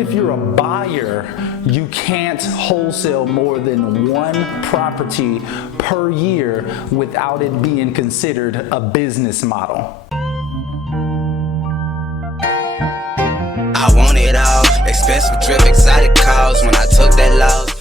if you're a buyer, you can't wholesale more than one property per year without it being considered a business model. I want it all, expensive trip, exotic cars when I took that loss.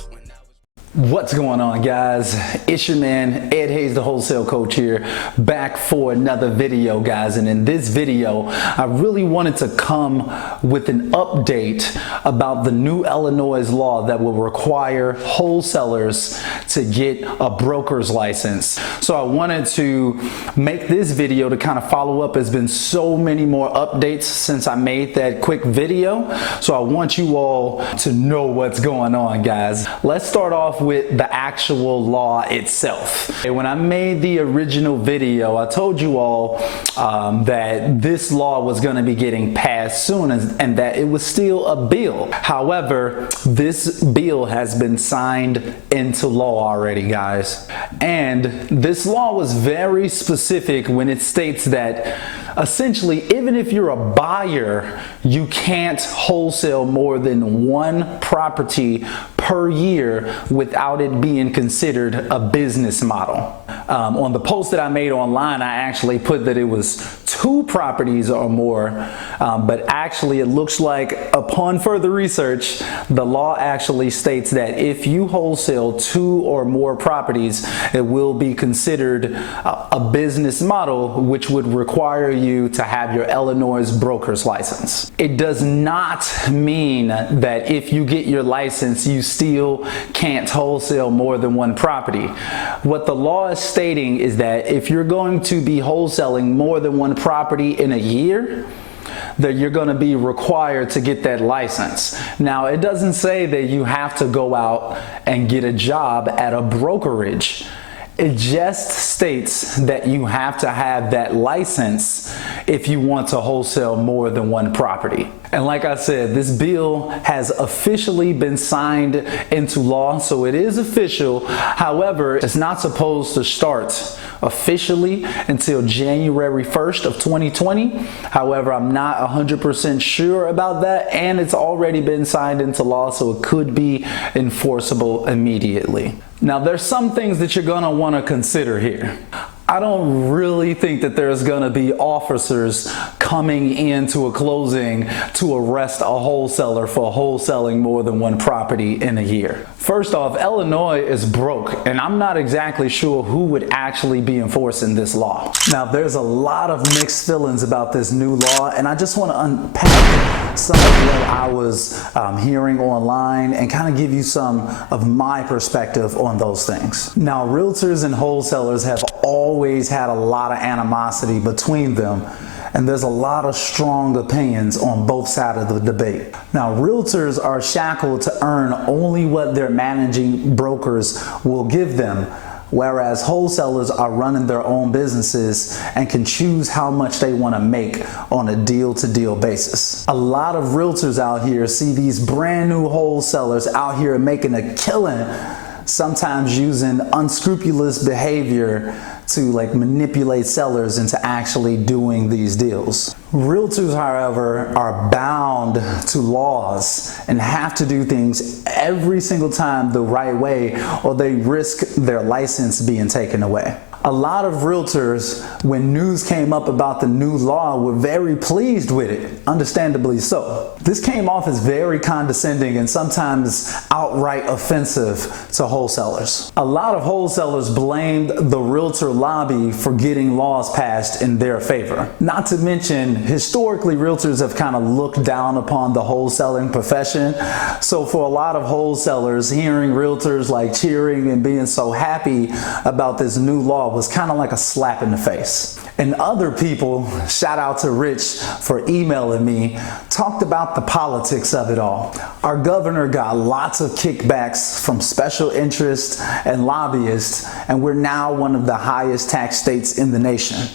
What's going on, guys? It's your man Ed Hayes, the wholesale coach here, back for another video, guys. And in this video, I really wanted to come with an update about the new Illinois law that will require wholesalers to get a broker's license. So I wanted to make this video to kind of follow up. There's been so many more updates since I made that quick video. So I want you all to know what's going on, guys. Let's start off with the actual law itself. When I made the original video, I told you all that this law was going to be getting passed soon and that it was still a bill. However, this bill has been signed into law already, guys. And this law was very specific when it states that essentially, even if you're a buyer, you can't wholesale more than one property per year without it being considered a business model. On the post that I made online, I actually put that it was 2 properties or more, but actually it looks like upon further research, the law actually states that if you wholesale 2 or more properties, it will be considered a business model, which would require you to have your Illinois broker's license. It does not mean that if you get your license, you still can't wholesale more than one property. What the law is stating is that if you're going to be wholesaling more than one property in a year, that you're going to be required to get that license. Now, it doesn't say that you have to go out and get a job at a brokerage. It just states that you have to have that license if you want to wholesale more than one property. And like I said, this bill has officially been signed into law, so it is official. However, it's not supposed to start officially until January 1st of 2020. However, I'm not 100% sure about that, and it's already been signed into law, so it could be enforceable immediately. Now, there's some things that you're going to want to consider here. I don't really think that there's going to be officers coming into a closing to arrest a wholesaler for wholesaling more than one property in a year. First off, Illinois is broke, and I'm not exactly sure who would actually be enforcing this law. Now, there's a lot of mixed feelings about this new law, and I just want to unpack some of what I was hearing online and kind of give you some of my perspective on those things. Now, realtors and wholesalers have always had a lot of animosity between them, and there's a lot of strong opinions on both sides of the debate. Now, realtors are shackled to earn only what their managing brokers will give them, whereas wholesalers are running their own businesses and can choose how much they want to make on a deal-to-deal basis. A lot of realtors out here see these brand new wholesalers out here making a killing, sometimes using unscrupulous behavior to manipulate sellers into actually doing these deals. Realtors, however, are bound to laws and have to do things every single time the right way, or they risk their license being taken away. A lot of realtors, when news came up about the new law, were very pleased with it, understandably so. This came off as very condescending and sometimes outright offensive to wholesalers. A lot of wholesalers blamed the realtor lobby for getting laws passed in their favor. Not to mention, historically, realtors have kind of looked down upon the wholesaling profession. So for a lot of wholesalers, hearing realtors cheering and being so happy about this new law was kind of like a slap in the face. And other people, shout out to Rich for emailing me, talked about the politics of it all. Our governor got lots of kickbacks from special interests and lobbyists, and we're now one of the highest tax states in the nation.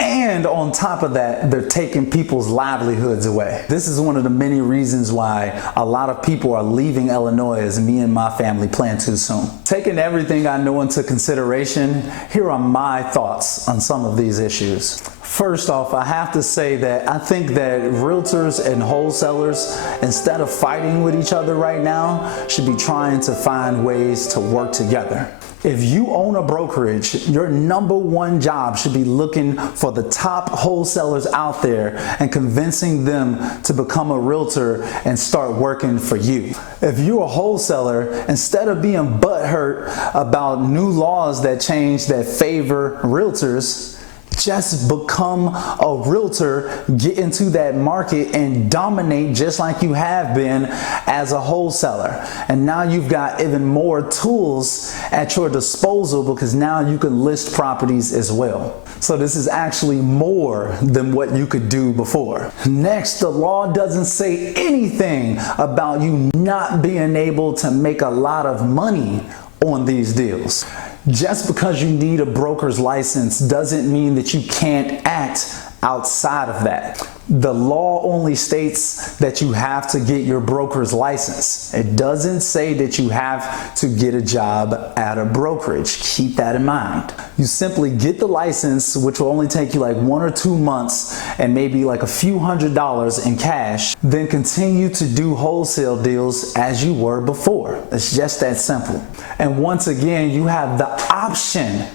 And on top of that, they're taking people's livelihoods away. This is one of the many reasons why a lot of people are leaving Illinois, as me and my family plan to soon. Taking everything I know into consideration, here are my thoughts on some of these issues. First off, I have to say that I think that realtors and wholesalers, instead of fighting with each other right now, should be trying to find ways to work together. If you own a brokerage, your number one job should be looking for the top wholesalers out there and convincing them to become a realtor and start working for you. If you're a wholesaler, instead of being butthurt about new laws that change that favor realtors, just become a realtor, get into that market and dominate just like you have been as a wholesaler. And now you've got even more tools at your disposal because now you can list properties as well. So this is actually more than what you could do before. Next, the law doesn't say anything about you not being able to make a lot of money on these deals. Just because you need a broker's license doesn't mean that you can't act outside of that. The law only states that you have to get your broker's license. It doesn't say that you have to get a job at a brokerage. Keep that in mind. You simply get the license, which will only take you like 1 or 2 months and maybe like a few $100s in cash, then continue to do wholesale deals as you were before. It's just that simple. And once again, you have the option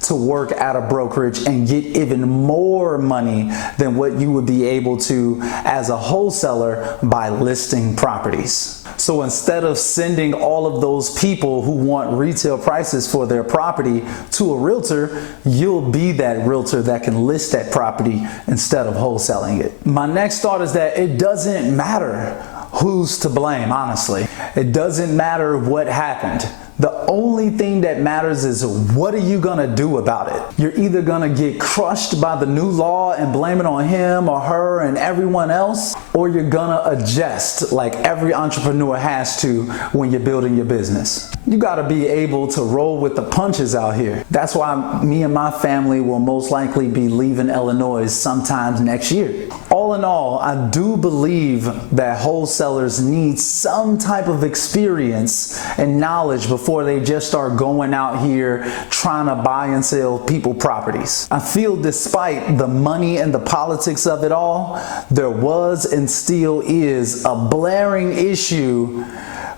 to work at a brokerage and get even more money than what you would be able to as a wholesaler by listing properties. So instead of sending all of those people who want retail prices for their property to a realtor, you'll be that realtor that can list that property instead of wholesaling it. My next thought is that it doesn't matter who's to blame, honestly. It doesn't matter what happened. The only thing that matters is what are you gonna do about it? You're either gonna get crushed by the new law and blame it on him or her and everyone else, or you're gonna adjust like every entrepreneur has to when you're building your business. You gotta be able to roll with the punches out here. That's why me and my family will most likely be leaving Illinois sometimes next year. All in all, I do believe that wholesalers need some type of experience and knowledge before they just start going out here trying to buy and sell people properties. I feel despite the money and the politics of it all, there was and still is a blaring issue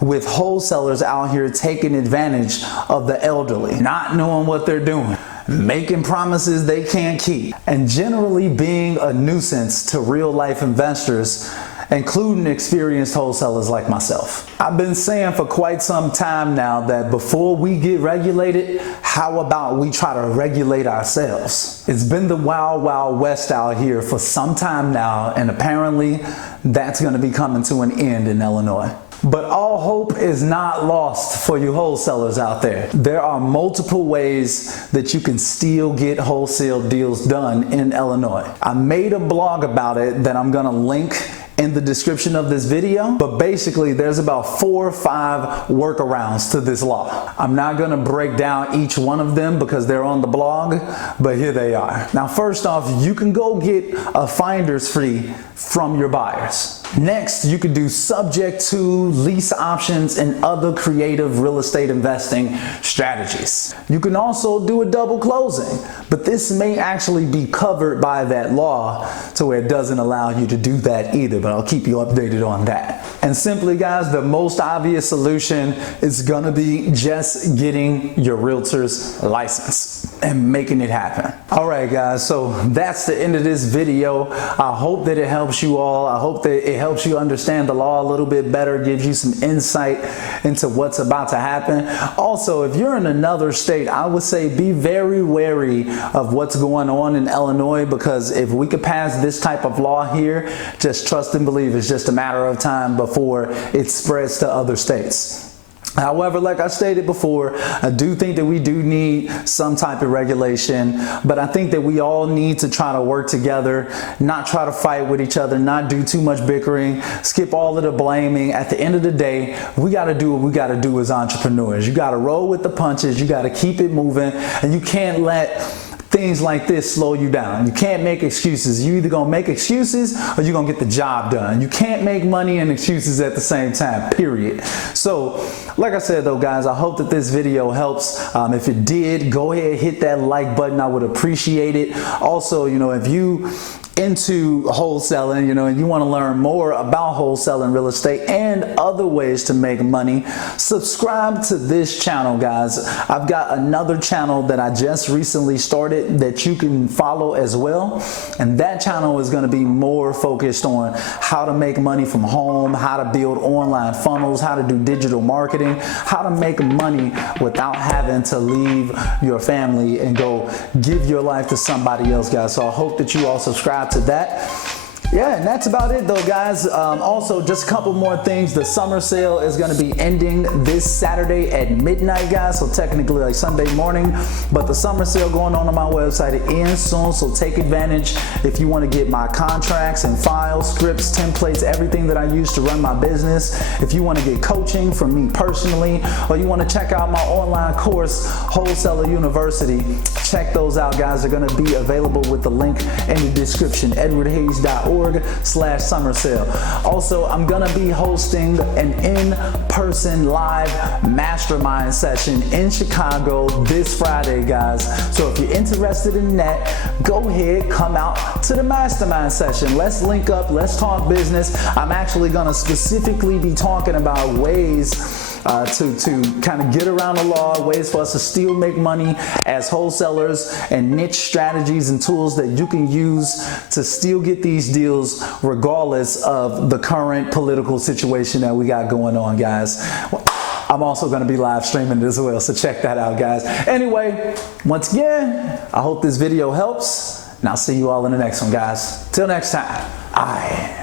with wholesalers out here taking advantage of the elderly, not knowing what they're doing, making promises they can't keep, and generally being a nuisance to real life investors, including experienced wholesalers like myself. I've been saying for quite some time now that before we get regulated, how about we try to regulate ourselves? It's been the wild, wild west out here for some time now, and apparently that's going to be coming to an end in Illinois. But all hope is not lost for you wholesalers out there. There are multiple ways that you can still get wholesale deals done in Illinois. I made a blog about it that I'm going to link in the description of this video, but basically there's about 4 or 5 workarounds to this law. I'm not going to break down each one of them because they're on the blog, but here they are. Now, first off, you can go get a finder's fee from your buyers. Next, you could do subject to lease options and other creative real estate investing strategies. You can also do a double closing, but this may actually be covered by that law to where it doesn't allow you to do that either, but I'll keep you updated on that. And simply, guys, the most obvious solution is gonna be just getting your realtor's license and making it happen. All right, guys, so that's the end of this video. I hope that it helps you all. I hope that it helps you understand the law a little bit better, gives you some insight into what's about to happen. Also, if you're in another state, I would say be very wary of what's going on in Illinois, because if we could pass this type of law here, just trust and believe it's just a matter of time before it spreads to other states. However, like I stated before, I do think that we do need some type of regulation, but I think that we all need to try to work together, not try to fight with each other, not do too much bickering, skip all of the blaming. At the end of the day, we got to do what we got to do as entrepreneurs. You got to roll with the punches, you got to keep it moving, and you can't let things like this slow you down. You can't make excuses. You're either gonna make excuses or you're gonna get the job done. You can't make money and excuses at the same time, period. So, like I said though, guys, I hope that this video helps. If it did, go ahead, hit that like button. I would appreciate it. Also, if you into wholesaling, and you want to learn more about wholesaling real estate and other ways to make money, subscribe to this channel, guys. I've got another channel that I just recently started that you can follow as well, and that channel is going to be more focused on how to make money from home, how to build online funnels, how to do digital marketing, how to make money without having to leave your family and go give your life to somebody else, guys. So I hope that you all subscribe to that. Yeah, and that's about it though, guys. Also, just a couple more things. The summer sale is going to be ending this Saturday at midnight, guys. So technically like Sunday morning, but the summer sale going on my website, it ends soon. So take advantage if you want to get my contracts and files, scripts, templates, everything that I use to run my business. If you want to get coaching from me personally, or you want to check out my online course, Wholesale University, check those out, guys. They're going to be available with the link in the description, edwardhayes.org/summer sale. Also, I'm gonna be hosting an in-person live mastermind session in Chicago this Friday, guys. So if you're interested in that, go ahead, come out to the mastermind session. Let's link up, let's talk business. I'm actually gonna specifically be talking about ways to kind of get around the law, ways for us to still make money as wholesalers, and niche strategies and tools that you can use to still get these deals regardless of the current political situation that we got going on, guys. I'm also going to be live streaming it as well, so check that out, guys. Anyway, once again, I hope this video helps, and I'll see you all in the next one, guys. Till next time, aye.